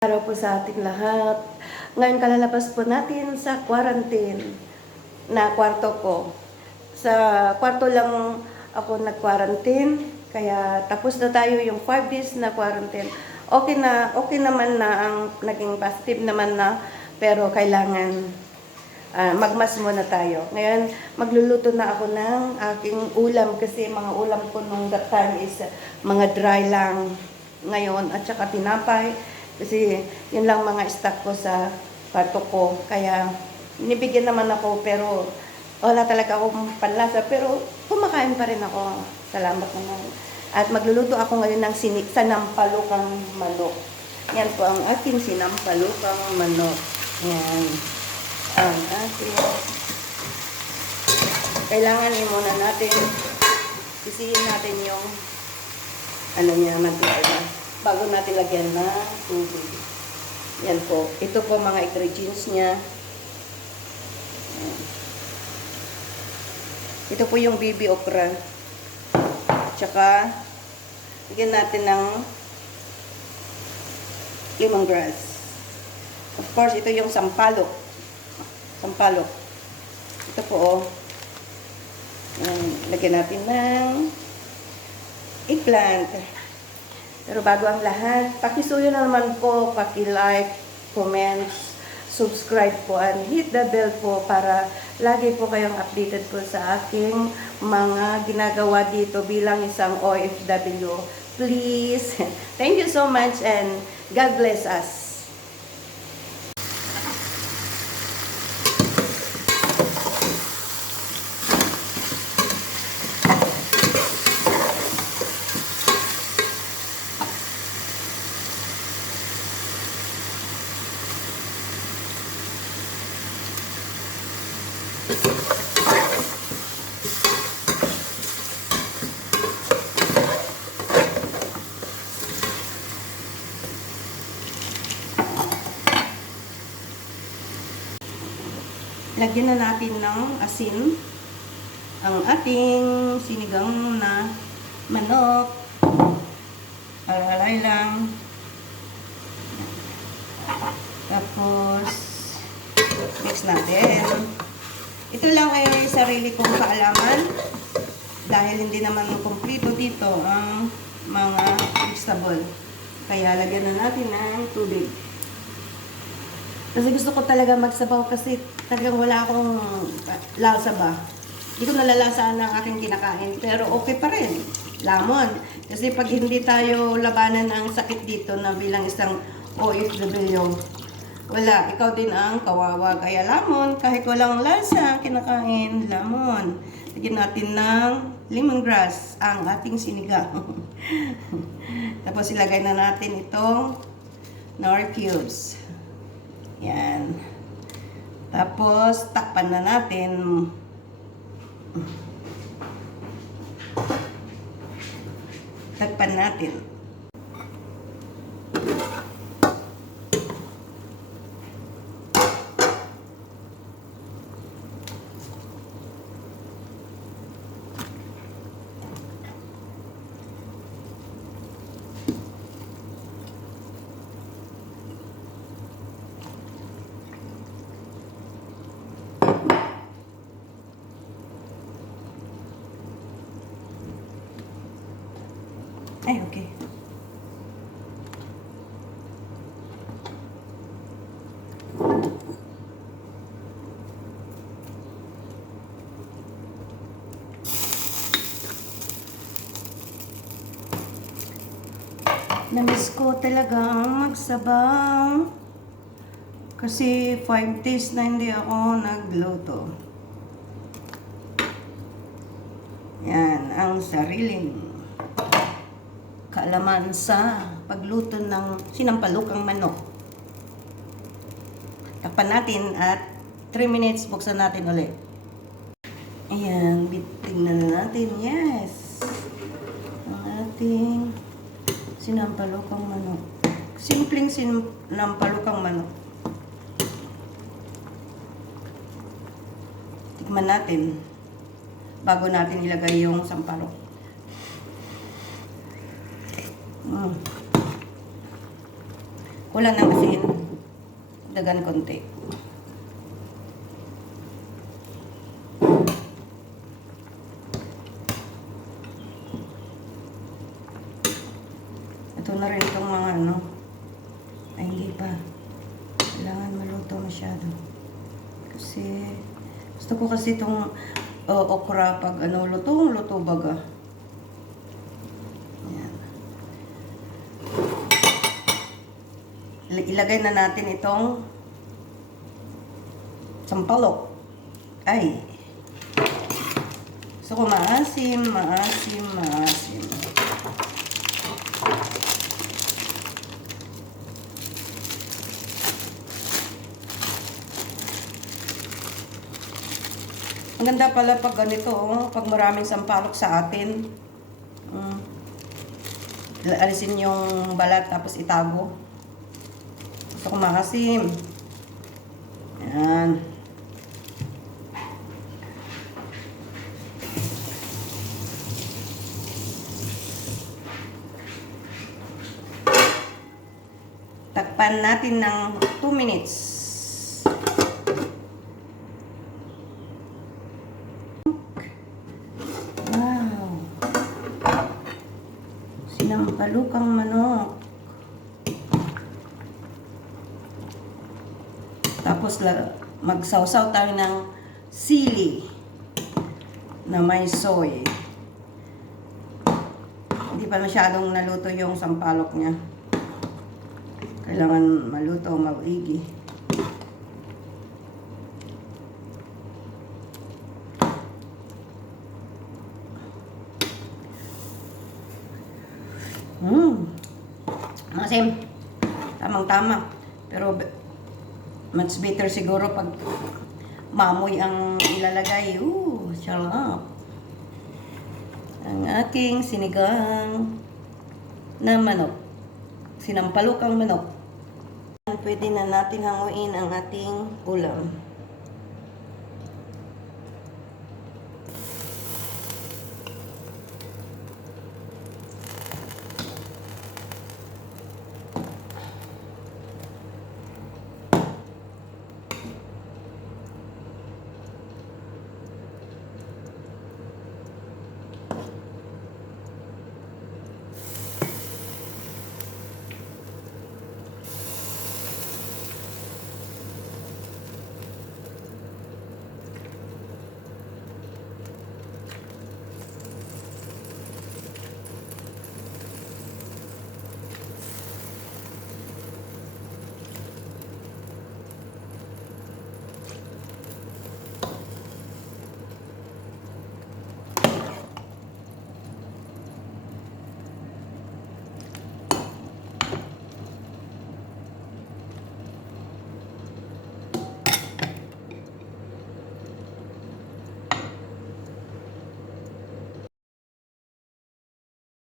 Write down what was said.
Araw po sa ating lahat. Ngayon kalalabas po natin sa quarantine na kwarto ko. Sa kwarto lang ako nag-quarantine, kaya tapos na tayo yung 5 days na quarantine. Okay na, okay naman na ang naging positive naman na, pero kailangan ah, magmas muna tayo. Ngayon, magluluto na ako ng aking ulam kasi mga ulam ko nung that time is mga dry lang ngayon at saka tinapay kasi yun lang mga stock ko sa kwarto ko. Kaya nibigyan naman ako pero wala talaga akong panlasa pero kumakain pa rin ako. Salamat naman. At magluluto ako ngayon ng sinik sanampalukang manok. Yan po ang aking sinampalukang manok. Yan. Ang ating kailangan muna natin sisihin natin yung ano niya, mantika niya bago natin lagyan ng tubig. Yan po. Ito po mga ingredients niya. Ito po yung baby okra. Tsaka, lagyan natin ng lemongrass. Of course, ito yung sampalok. Sampalok. Ito po, oh. Yan. Lagyan natin ng eggplant. Pero bago ang lahat, pakisuyo na naman po, paki-like, comments, subscribe po, and hit the bell po para lagi po kayong updated po sa aking mga ginagawa dito bilang isang OFW. Please, thank you so much and God bless us. Lagyan na natin ng asin ang ating sinigang na manok. Alalay lang. Tapos, mix natin. Ito lang ay sarili kong kaalaman dahil hindi naman kumpleto dito ang mga vegetable. Kaya lagyan na natin ng tubig. Kasi gusto ko talaga magsabaw kasi talagang wala akong lasa ba. Hindi ko nalalasaan ng aking kinakain. Pero okay pa rin. Lamon. Kasi pag hindi tayo labanan ng sakit dito na bilang isang OFW, wala. Ikaw din ang kawawa. Kaya lamon, kahit walang lasa ang kinakain, lamon. Lagyan natin ng lemongrass ang ating sinigang. Tapos ilagay na natin itong nor cubes. Yan. Tapos, takpan na natin. Takpan natin. Okay. Namiss ko talaga magsabaw. Kasi 5 days na hindi ako nagluto. Yan, ang sariling kaalaman sa pagluto ng sinampalukang manok. Takpan natin at 3 minutes buksan natin ulit. Ayan, tingnan na natin. Yes! Ang ating sinampalukang manok. Simpleng sinampalukang manok. Tikman natin bago natin ilagay yung sampalok. Mm. Kulang ng asin. Dagan konti. Ito na rin itong mga ano. Ay, hindi pa. Kailangan maluto masyado. Kasi, gusto ko kasi itong uh, okra pag ano, luto, luto baga. Yan. Il- Ilagay na natin itong sampalok. Ay. Gusto ko maasim, maasim, maasim. Ang ganda pala pag ganito, oh, pag maraming sampalok sa atin. Mm. Alisin yung balat tapos itago. Gusto ko makasim. Yan. Takpan natin ng 2 minutes. Wow. Sinampalukang manok. Tapos magsawsaw tayo ng sili na may soy. Hindi pa masyadong naluto yung sampalok niya. Kailangan maluto, mauigi. Hmm. Masim. Tamang-tama. Pero much better siguro pag mamoy ang ilalagay. Ooh, sarap. Ang aking sinigang na manok. Sinampalok ang manok. Pwede na natin hanguin ang ating ulam.